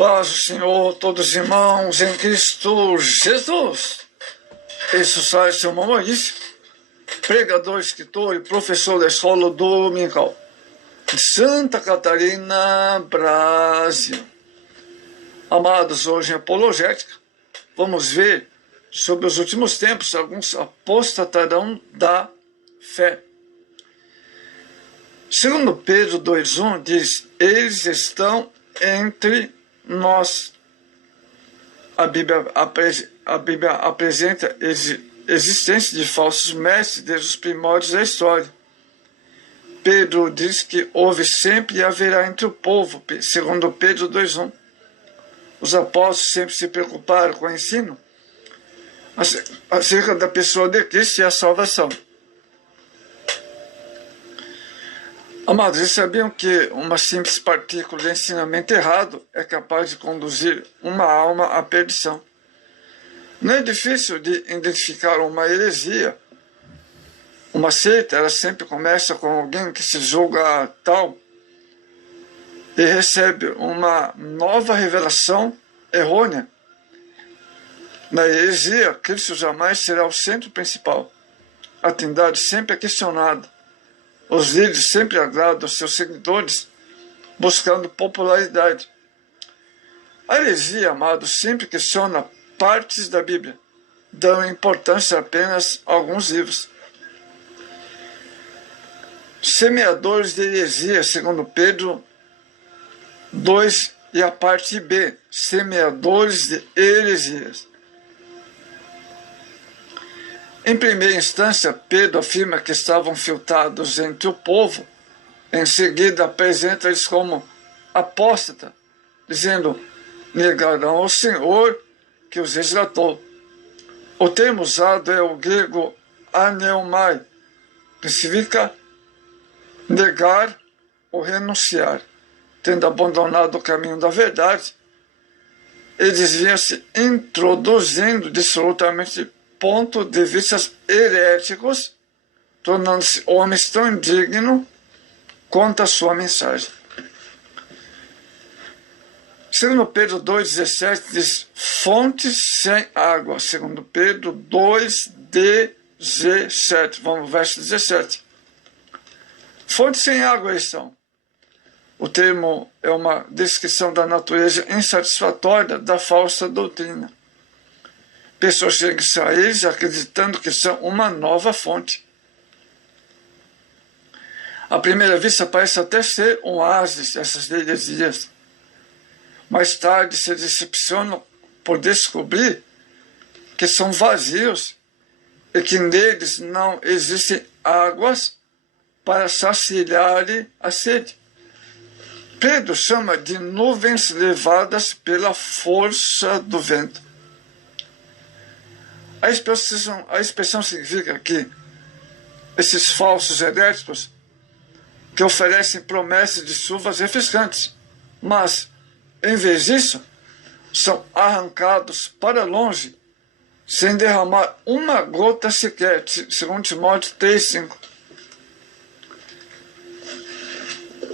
Paz do Senhor, todos os irmãos em Cristo Jesus. Esse é seu irmão Maurício, pregador, escritor e professor da escola dominical de Santa Catarina, Brasil. Amados, hoje em Apologética, vamos ver sobre os últimos tempos, alguns apostatarão da fé. Segundo Pedro 2,1 diz, eles estão entre nós. A Bíblia apresenta a existência de falsos mestres desde os primórdios da história. Pedro diz que houve sempre e haverá entre o povo, segundo Pedro 2,1. Os apóstolos sempre se preocuparam com o ensino acerca da pessoa de Cristo e a salvação. Amados, eles sabiam que uma simples partícula de ensinamento errado é capaz de conduzir uma alma à perdição. Não é difícil de identificar uma heresia. Uma seita, ela sempre começa com alguém que se julga tal e recebe uma nova revelação errônea. Na heresia, Cristo jamais será o centro principal. A Trindade sempre é questionada. Os líderes sempre agradam aos seus seguidores, buscando popularidade. A heresia, amados, sempre questiona partes da Bíblia, dando importância apenas a alguns livros. Semeadores de heresia, segundo Pedro 2, e a parte B, semeadores de heresias. Em primeira instância, Pedro afirma que estavam filtrados entre o povo. Em seguida, apresenta-eles como apóstata, dizendo, negarão ao Senhor que os resgatou. O termo usado é o grego aneumai, que significa negar ou renunciar, tendo abandonado o caminho da verdade, eles vinham se introduzindo dissolutamente ponto de vista heréticos, tornando-se homens tão indignos quanto a sua mensagem. Segundo Pedro 2,17 diz, fontes sem água. Segundo Pedro 2,17. Vamos ao verso 17. Fontes sem água eles são. O termo é uma descrição da natureza insatisfatória da falsa doutrina. Pessoas chegam a eles acreditando que são uma nova fonte. À primeira vista parece até ser um oásis essas heresias. Mais tarde se decepcionam por descobrir que são vazios e que neles não existem águas para saciar a sede. Pedro chama de nuvens levadas pela força do vento. A expressão significa que esses falsos heréticos que oferecem promessas de chuvas refrescantes, mas, em vez disso, são arrancados para longe, sem derramar uma gota sequer, segundo Timóteo 3,5.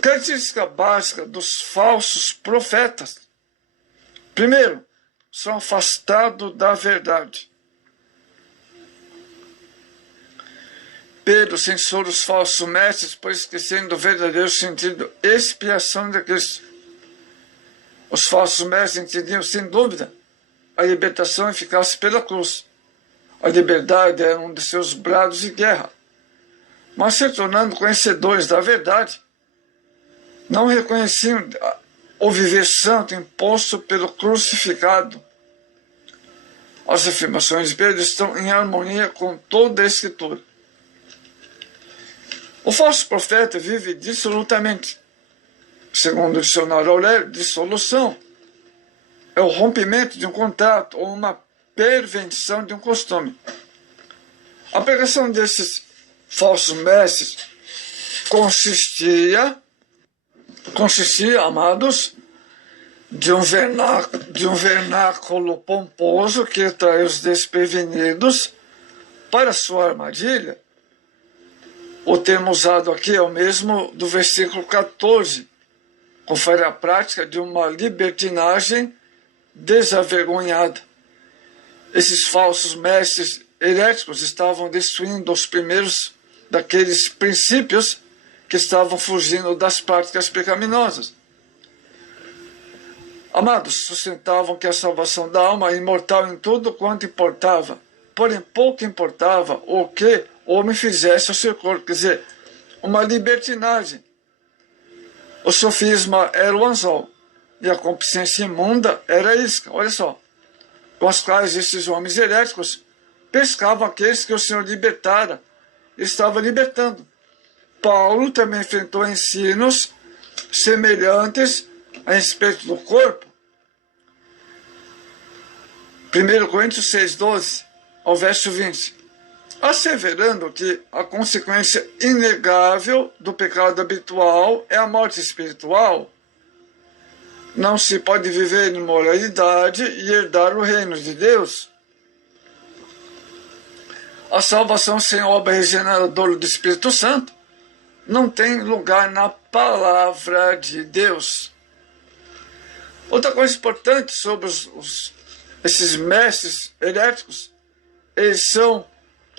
Característica básica dos falsos profetas. Primeiro, são afastados da verdade. Pedro censura os falsos mestres por esquecerem do verdadeiro sentido expiação de Cristo. Os falsos mestres entendiam, sem dúvida, a libertação eficaz pela cruz. A liberdade era um de seus brados de guerra. Mas, se tornando conhecedores da verdade, não reconheciam o viver santo imposto pelo crucificado. As afirmações de Pedro estão em harmonia com toda a Escritura. O falso profeta vive dissolutamente. Segundo o dicionário Aurélio, dissolução é o rompimento de um contrato ou uma pervenção de um costume. A pregação desses falsos mestres consistia, amados, de um vernáculo pomposo que atrai os desprevenidos para sua armadilha. O termo usado aqui é o mesmo do versículo 14 confere a prática de uma libertinagem desavergonhada. Esses falsos mestres heréticos estavam destruindo os primeiros daqueles princípios que estavam fugindo das práticas pecaminosas. Amados, sustentavam que a salvação da alma é imortal em tudo quanto importava, porém pouco importava o que o homem fizesse ao seu corpo, quer dizer, uma libertinagem. O sofisma era o anzol, e a concupiscência imunda era a isca, olha só, com as quais esses homens heréticos pescavam aqueles que o Senhor libertara, estava libertando. Paulo também enfrentou ensinos semelhantes a respeito do corpo. 1 Coríntios 6,12 ao verso 20, asseverando que a consequência inegável do pecado habitual é a morte espiritual. Não se pode viver em moralidade e herdar o reino de Deus. A salvação sem obra regeneradora do Espírito Santo não tem lugar na palavra de Deus. Outra coisa importante sobre esses mestres heréticos, eles são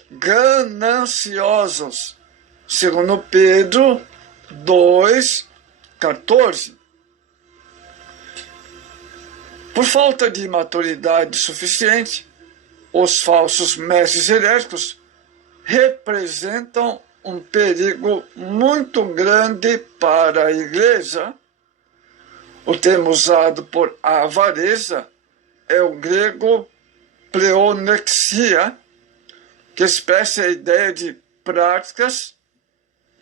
gananciosos. Segundo Pedro 2,14. Por falta de maturidade suficiente, os falsos mestres heréticos representam um perigo muito grande para a igreja. O termo usado por avareza é o grego pleonexia, que expressa a ideia de práticas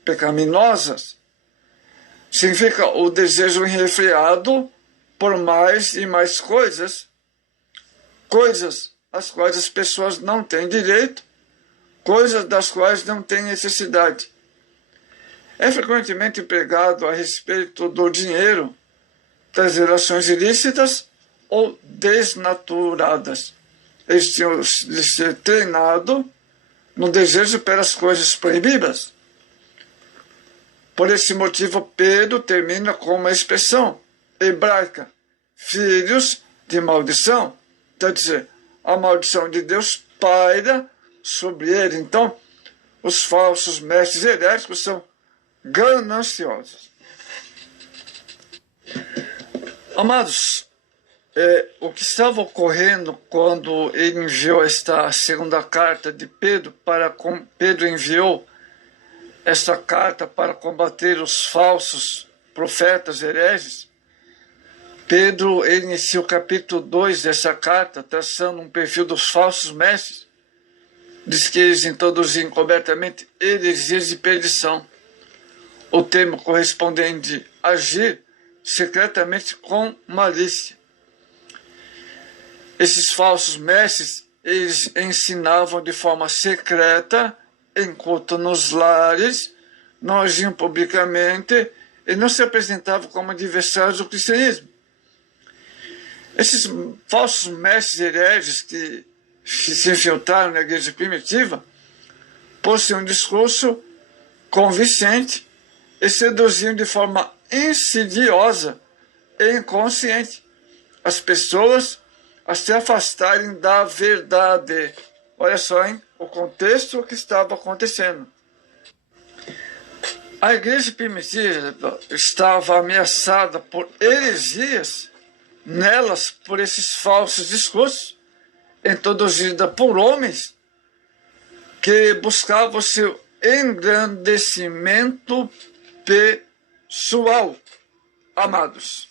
pecaminosas. Significa o desejo irrefreado por mais e mais coisas às quais as pessoas não têm direito, coisas das quais não têm necessidade. É frequentemente empregado a respeito do dinheiro, das relações ilícitas ou desnaturadas. Eles tinham de ser treinado no desejo pelas coisas proibidas. Por esse motivo, Pedro termina com uma expressão hebraica: filhos de maldição. Quer dizer, a maldição de Deus paira sobre ele. Então, os falsos mestres heréticos são gananciosos. Amados, o que estava ocorrendo quando ele enviou esta segunda carta de Pedro Pedro enviou esta carta para combater os falsos profetas hereges. Pedro inicia o capítulo 2 dessa carta, traçando um perfil dos falsos mestres. Diz que eles introduziam cobertamente heresias de perdição. O termo correspondente agir secretamente com malícia. Esses falsos mestres, eles ensinavam de forma secreta, enquanto nos lares, não agiam publicamente e não se apresentavam como adversários do cristianismo. Esses falsos mestres hereges que se infiltraram na igreja primitiva possuíam um discurso convincente e seduziam de forma insidiosa e inconsciente as pessoas a se afastarem da verdade. Olha só, hein? O contexto que estava acontecendo. A igreja primitiva estava ameaçada por heresias nelas por esses falsos discursos, introduzida por homens que buscavam seu engrandecimento pessoal. Amados,